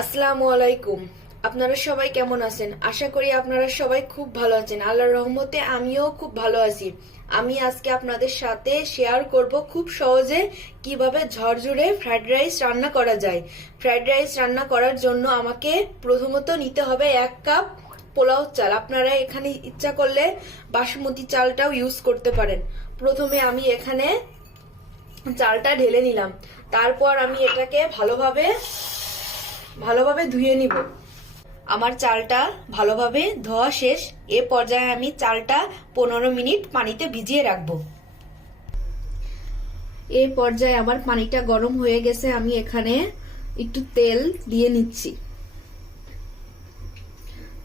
আসসালামু আলাইকুম। আপনারা সবাই কেমন আছেন? আশা করি আপনারা সবাই খুব ভালো আছেন। আল্লাহর রহমতে আমিও খুব ভালো আছি। আমি আজকে আপনাদের সাথে শেয়ার করব খুব সহজে কিভাবে ঝরঝরে ফ্রাইড রাইস রান্না করা যায়। ফ্রাইড রাইস রান্না করার জন্য আমাকে প্রথমত নিতে হবে 1 কাপ পোলাও চাল। আপনারা এখানে ইচ্ছা করলে বাসমতি চালটাও ইউজ করতে পারেন। প্রথমে আমি এখানে চালটা ঢেলে নিলাম, তারপর আমি এটাকে ভালোভাবে ধুয়ে নিব। আমার চালটা ভালোভাবে ধোয়া শেষ। এ পর্যায়ে আমি চালটা 15 মিনিট পানিতে ভিজিয়ে রাখবো। এই পর্যায়ে আমার পানিটা গরম হয়ে গেছে। আমি এখানে একটু তেল দিয়ে নিচ্ছি।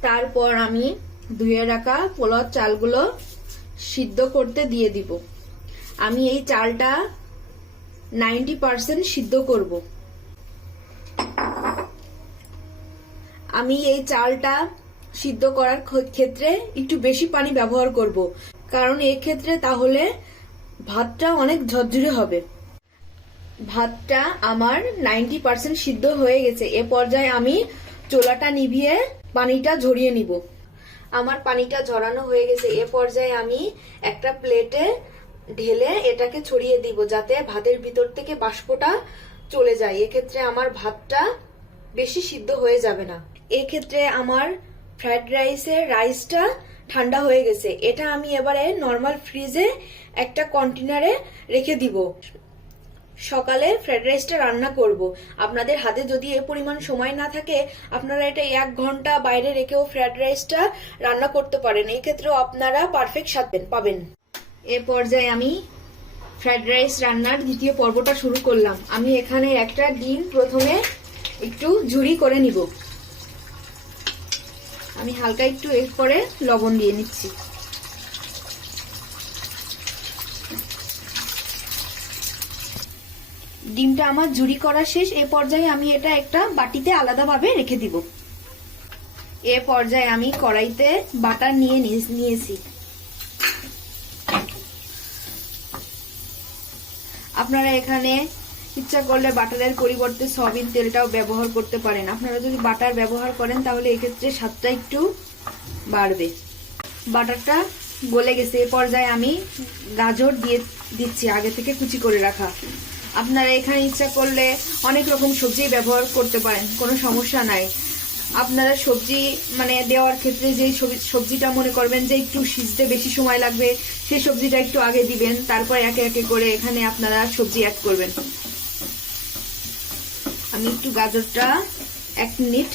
তারপর আমি ধুয়ে রাখা পোলাও চালগুলো সিদ্ধ করতে দিয়ে দিব। আমি এই চালটা 90% সিদ্ধ করব। আমি এই চালটা সিদ্ধ করার ক্ষেত্রে একটু বেশি পানি ব্যবহার করব, কারণ এই ক্ষেত্রে তাহলে ভাতটা অনেক ঝরঝরে হবে। ভাতটা আমার 90% সিদ্ধ হয়ে গেছে। এ পর্যায়ে আমি চুলাটা নিভিয়ে পানিটা ঝরিয়ে নিব। আমার পানিটা ঝরানো হয়ে গেছে। এ পর্যায়ে আমি একটা প্লেটে ঢেলে এটাকে ছড়িয়ে দিব, যাতে ভাতের ভিতর থেকে বাষ্পটা চলে যায়। এক্ষেত্রে আমার ভাতটা বেশি সিদ্ধ হয়ে যাবে না। এক্ষেত্রে আমার ফ্রাইড রাইসটা ঠান্ডা হয়ে গেছে। এটা আমি এবারে নর্মাল ফ্রিজে একটা কন্টেনারে রেখে দিব। সকালে ফ্রাইড রাইসটা রান্না করব। আপনাদের হাতে যদি এ পরিমাণ সময় না থাকে, আপনারা এটা 1 ঘন্টা বাইরে রেখেও ফ্রাইড রাইসটা রান্না করতে পারেন। এক্ষেত্রেও আপনারা পারফেক্ট স্বাদ পাবেন। এ পর্যায়ে আমি ফ্রাইড রাইস রান্নার দ্বিতীয় পর্বটা শুরু করলাম। আমি এখানে একটা ডিম প্রথমে একটু ঝুরি করে নিব। আমি হালকা একটু এরপরে লবণ দিয়ে নিচ্ছি। ডিমটা আমার ঝুরি করা শেষ। এ পর্যায়ে আমি এটা একটা বাটিতে আলাদাভাবে রেখে দিব। এ পর্যায়ে আমি কড়াইতে বাটার নিয়েছি। আপনারা এখানে ইচ্ছা করলে বাটারের পরিবর্তে সয়াবিন তেলটাও ব্যবহার করতে পারেন। আপনারা যদি বাটার ব্যবহার করেন তাহলে এক্ষেত্রে স্বাদটা একটু বাড়বে। বাটারটা গলে গেছে। এ পর্যায়ে আমি গাজর দিয়ে দিচ্ছি, আগে থেকে কুচি করে রাখা। আপনারা এখানে ইচ্ছা করলে অনেক রকম সবজি ব্যবহার করতে পারেন, কোনো সমস্যা নাই। আপনারা সবজি দেওয়ার ক্ষেত্রে যে সবজিটা মনে করবেন যে একটু সিজতে বেশি সময় লাগবে, সেই সবজিটা একটু আগে দিবেন। তারপর একে একে করে এখানে আপনারা সবজি অ্যাড করবেন। আমি একটু গাজরটা 1 মিনিট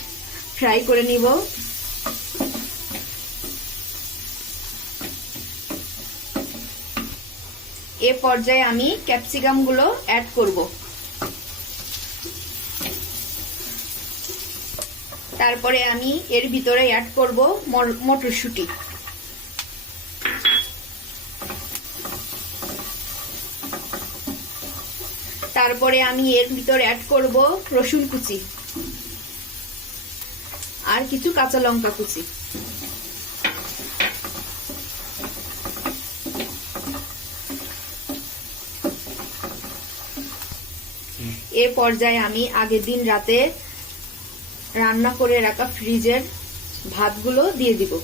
ফ্রাই করে নিব। এ পর্যায়ে আমি ক্যাপসিকাম গুলো অ্যাড করব। তারপরে আমি এর ভিতরে অ্যাড করব মটরশুঁটি। তারপরে আমি এর ভিতরে অ্যাড করব রসুন কুচি আর কিছু কাঁচা লঙ্কা কুচি। এ পর্যায়ে আমি আগের দিন রাতে রান্না করে রাখা ফ্রিজের ভাতগুলো দিয়ে দিব।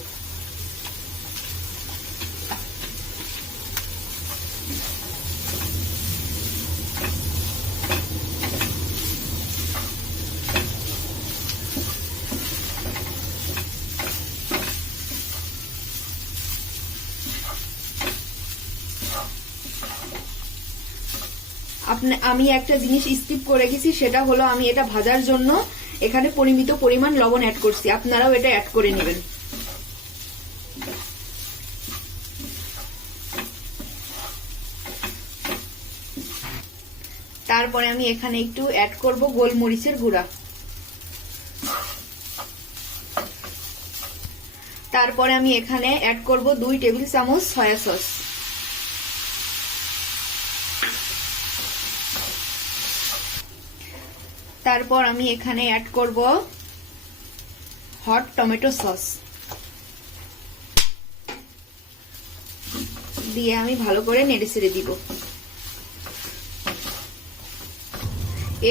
আমি একটা জিনিস স্কিপ করে গেছি, সেটা হলো আমি এটা ভাজার জন্য এখানে পরিমিত পরিমাণ লবণ অ্যাড করছি। আপনারাও এটা অ্যাড করে নেবেন। তারপরে আমি এখানে একটু অ্যাড করব গোলমরিচের গুঁড়া। তারপরে আমি এখানে অ্যাড করব 2 টেবিল চামচ সয়া সস। তারপর আমি এখানে অ্যাড করব হট টমেটো সস দিয়ে আমি ভালো করে নেড়ে ছেড়ে দিব।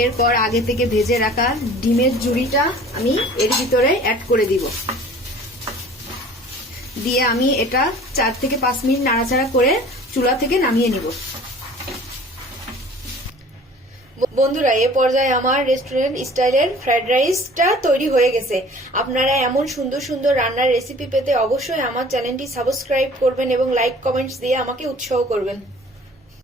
এরপর আগে থেকে ভেজে রাখা ডিমের ঝুড়িটা আমি এর ভিতরে অ্যাড করে দিব। দিয়ে আমি এটা 4 থেকে 5 মিনিট নাড়াচাড়া করে চুলা থেকে নামিয়ে নিব। বন্ধুরা, এ পর্যায়ে আমার রেস্টুরেন্ট স্টাইলের ফ্রাইড রাইসটা তৈরি হয়ে গেছে। আপনারা এমন সুন্দর সুন্দর রান্নার রেসিপি পেতে অবশ্যই আমার চ্যানেলটি সাবস্ক্রাইব করবেন এবং লাইক কমেন্টস দিয়ে আমাকে উৎসাহ করবেন।